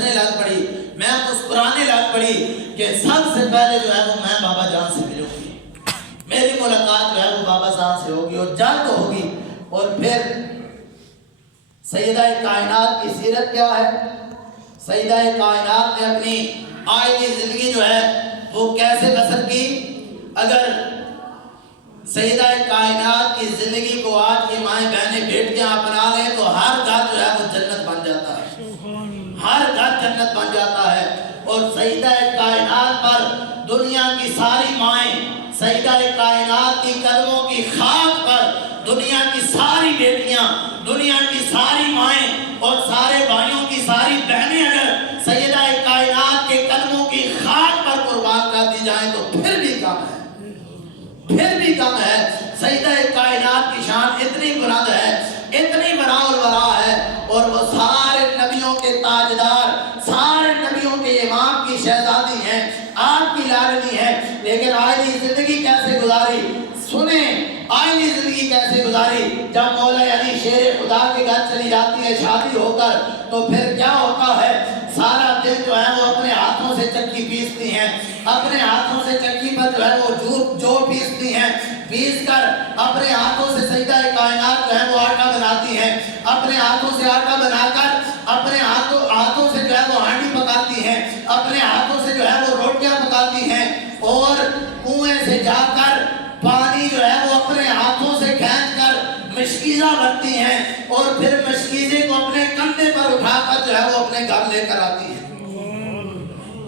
ہنسنے لگ پڑی، میں مسکرانے لگ پڑی کہ سب سے پہلے جو ہے وہ میں بابا جان سے ملوں گی، میری ملاقات جو ہے وہ بابا جان سے ہوگی اور جان تو ہوگی۔ اور پھر سیدہ کائنات کی سیرت کیا ہے؟ سیدہ کائنات نے اپنی آئینی زندگی جو ہے وہ کیسے بسر کی؟ اگر سیدہ کائنات کی زندگی کو آج کی مائیں بہنیں بیٹیاں اپنا لیں تو ہر گھر جو ہے وہ جنت بن جاتا ہے، ہر گھر جنت بن جاتا ہے۔ اور سیدہ کائنات پر دنیا کی ساری مائیں، سیدہ کائنات کی قدموں کی خاک پر دنیا کی ساری بیٹیاں، دنیا کی ساری مائیں اور سارے بھائیوں کی ساری بہنیں اگر سیدہ کائنات کے قدموں کی خاک پر قربان کر دی جائیں تو پھر بھی کم ہے، پھر بھی کم ہے۔ سیدہ کائنات کی شان اتنی بلند ہے، اتنی براء البراء ہے، اور وہ سارے نبیوں کے تاجدار، سارے نبیوں کے امام کی شہزادی ہیں، آپ کی لاڈلی ہیں، لیکن آئینی زندگی کیسے گزاری؟ سنیں آئینی زندگی کیسے گزاری؟ جب مولا علی شیر خدا کے گھر چلی جاتی ہے شادی ہو کر تو پھر کیا ہوتا ہے؟ سارا دن جو ہے وہ اپنے ہاتھوں سے چکی پیستی ہیں، اپنے ہاتھوں سے چکی پر جو ہے وہ جو پیستی ہیں، پیس کر اپنے ہاتھوں سے سیدہ کائنات جو ہے وہ آٹا بناتی ہیں، اپنے ہاتھوں سے آٹا بنا کر اپنے ہاتھوں سے جو ہے وہ ہانڈی پکاتی ہیں، اپنے ہاتھوں سے جو ہے وہ روٹیاں پکاتی ہیں، اور کنویں سے جا کر پانی جو ہے وہ اپنے ہاتھوں سے کھینچ کر مشکیزہ بنتی ہیں، اور پھر مشکیزے کو اپنے کندھے پر اٹھا کر جو ہے وہ اپنے گھر لے کر آتی ہیں،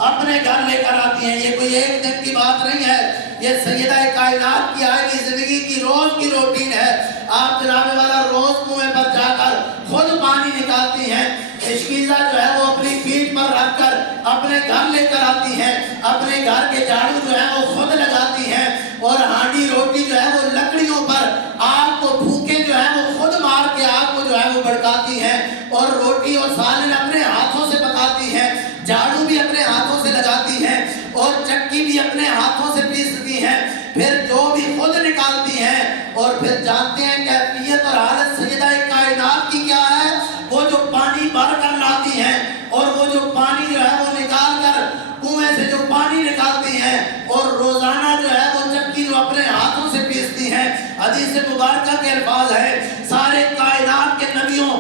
اپنے گھر لے کر آتی ہیں۔ یہ کوئی ایک دن کی بات نہیں ہے، یہ سیدہ کائنات کی آئینی زندگی کی روز کی روٹین ہے۔ آپ جناب والا روز کنویں پر جا کر خود پانی نکالتی ہیں، مشکیزہ جو ہے وہ اپنی پیٹھ پر رکھ کر اپنے گھر لے کر آتی ہیں، اپنے گھر کے جھاڑو جو ہے وہ خود لگاتی ہیں، اور ہانڈی روٹی جو ہے وہ لکڑیوں پر آگ کو پھونکے جو ہے وہ خود مار کے آگ کو جو ہے وہ بھڑکاتی ہیں، اور روٹی اور سالن اپنے ہاتھوں سے پکاتی ہیں، جھاڑو بھی اپنے ہاتھوں سے لگاتی ہیں، اور چکی بھی اپنے ہاتھوں سے پیستی ہیں، پھر جو بھی خود نکالتی ہیں۔ اور پھر جانتے ہیں کیفیت اور حالت سیدہ کائنات کی کیا ہے؟ وہ جو پانی بھر کر لاتی ہیں، اور وہ جو پانی جو ہے وہ نکال کر کنویں سے جو پانی نکالتی ہیں، اور روزانہ جو ہے وہ چکی جو اپنے ہاتھوں سے پیستی ہیں۔ حدیث مبارکہ کے الفاظ ہے، سارے کائنات کے نبیوں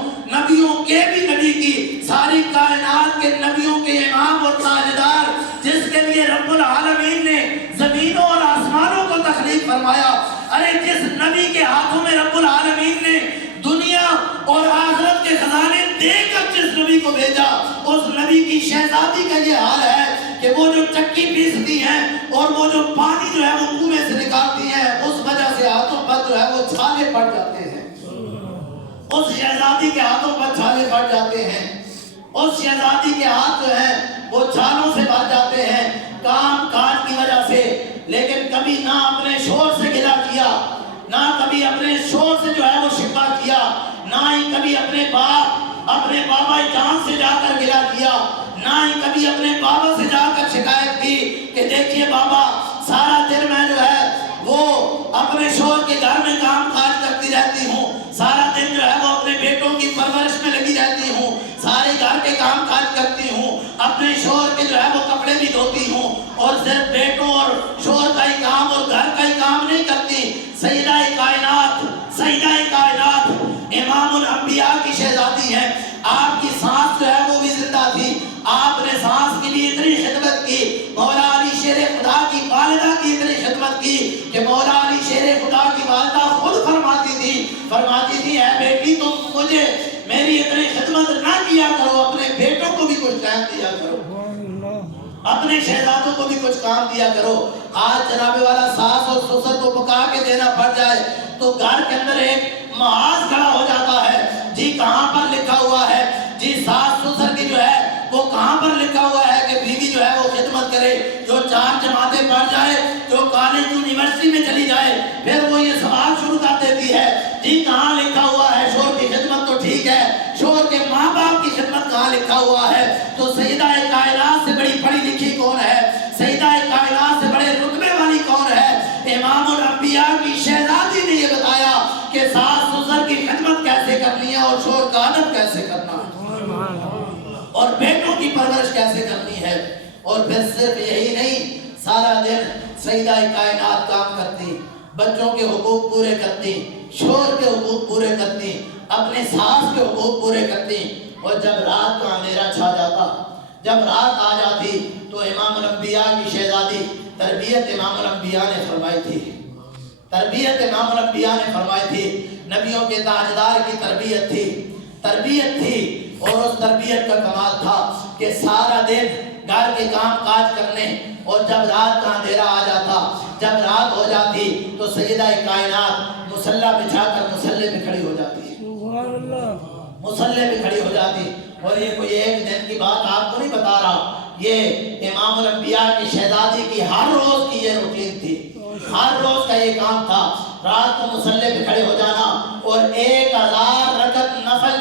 کے بھی نبی کی، ساری کائنات کے نبیوں کے امام اور تاجدار، جس کے لیے رب العالمین نے زمینوں اور آسمانوں کو تخلیق فرمایا، ارے جس نبی کے ہاتھوں میں رب العالمین نے دنیا اور آخرت کے خزانے دے کر جس نبی کو بھیجا، اس نبی کی شہزادی کا یہ حال ہے کہ وہ جو چکی پیستی ہیں اور وہ جو پانی جو ہے وہ کنویں سے نکالتی ہیں، اس وجہ سے ہاتھوں پر جو ہے وہ چھالے پڑ جاتے ہیں، اس شہزادی کے ہاتھوں پر چھالے پڑ جاتے ہیں، اس شہزادی کے ہاتھ جو ہیں وہ چھالوں سے بھر جاتے ہیں کام کاج کی وجہ سے۔ لیکن کبھی نہ اپنے شور سے گلا کیا، نہ کبھی اپنے شور سے جو ہے وہ شکوہ کیا، نہ ہی کبھی اپنے بابا جان سے جا کر گلا کیا، نہ ہی کبھی اپنے بابا سے جا کر شکایت کی کہ دیکھیے بابا سارا دن میں جو ہے وہ اپنے شوہر کے گھر میں کام کاج کرتی رہتی ہوں، سارا دن جو ہے وہ اپنے بیٹوں کی پرورش میں لگی رہتی ہوں، سارے گھر کے کام کاج کرتی ہوں، اپنے شوہر کے جو ہے وہ کپڑے بھی دھوتی ہوں، اور صرف بیٹوں اور شوہر کا ہی کام اور گھر کا ہی کام نہیں کرتی۔ سیدہ کائنات امام الانبیاء کی شہزادی ہیں، آپ کی سانس جو ہے وہ بھی زندہ تھی، آپ نے سانس کے لیے اتنی خدمت کی، مولا علی شیر خدا کی والدہ کی اتنی خدمت کی کہ مولا علی شیر خدا کی والدہ خود فرماتی تھی اے بیٹی تم مجھے میری اتنی خدمت نہ کیا کرو، اپنے بیٹوں کو بھی کچھ ٹائم دیا کرو، اپنے شہزادوں کو بھی کچھ کام دیا کرو۔ آج جناب والا ساس اور سسر کو پکا کے دینا پڑ جائے تو گھر کے اندر ایک محاذ کھڑا ہو جاتا ہے، جی کہاں پر لکھا ہوا ہے، جی ساس سسر کی جو ہے وہ کہاں پر لکھا ہوا ہے کہ بیوی جو ہے وہ خدمت کرے، جو 4 جماعتیں پڑھ جائے، جو کالج یونیورسٹی میں چلی جائے، پھر وہ یہ سوال شروع کر دیتی ہے جی کہاں لکھا ہوا ہے، شوہر کی خدمت تو ٹھیک ہے، شوہر کے ماں باپ کی خدمت کہاں لکھا ہوا ہے؟ تو سیدہ کائنات سے بڑی پڑھی لکھی کون ہے؟ سیدہ کائنات سے بڑے رتبے والی کون ہے؟ امام الانبیاء کی شہزادی نے یہ بتایا کہ ساس سسر کی خدمت کیسے کرنی ہے اور شوہر کا ادب کیسے کرنا ہے، اور بیٹوں کی پرورش کیسے کرنی ہے. اور پھر صرف یہی نہیں، سارا دن سیدہ کائنات کام کرتی، بچوں کے حقوق پورے کرتی، شوہر کے حقوق پورے کرتی، اپنے ساس کے حقوق پورے کرتی. اور جب رات کا اندھیرا چھا جاتا، جب رات آ جاتی تو امام الانبیاء کی شہزادی، تربیت امام الانبیاء نے فرمائی تھی، تربیت امام الانبیاء نے فرمائی تھی، نبیوں کے تاجدار کی تربیت تھی، تربیت تھی. اور اس تربیت کا کمال تھا کہ سارا دن گھر کے کام کاج کرنے، اور جب رات کا اندھیرا آ جاتا، جب رات ہو جاتی تو سیدہ کائنات مصلی بچھا کر مصلی پہ کھڑی ہو جاتی، مصلی پہ کھڑی ہو جاتی. اور یہ کوئی ایک دن کی بات آپ کو نہیں بتا رہا، یہ امام الانبیاء کی شہزادی کی ہر روز کی یہ روٹین تھی، ہر روز کا یہ کام تھا. رات کو مصلی پہ کھڑے ہو جانا اور 1000 رکعت نفل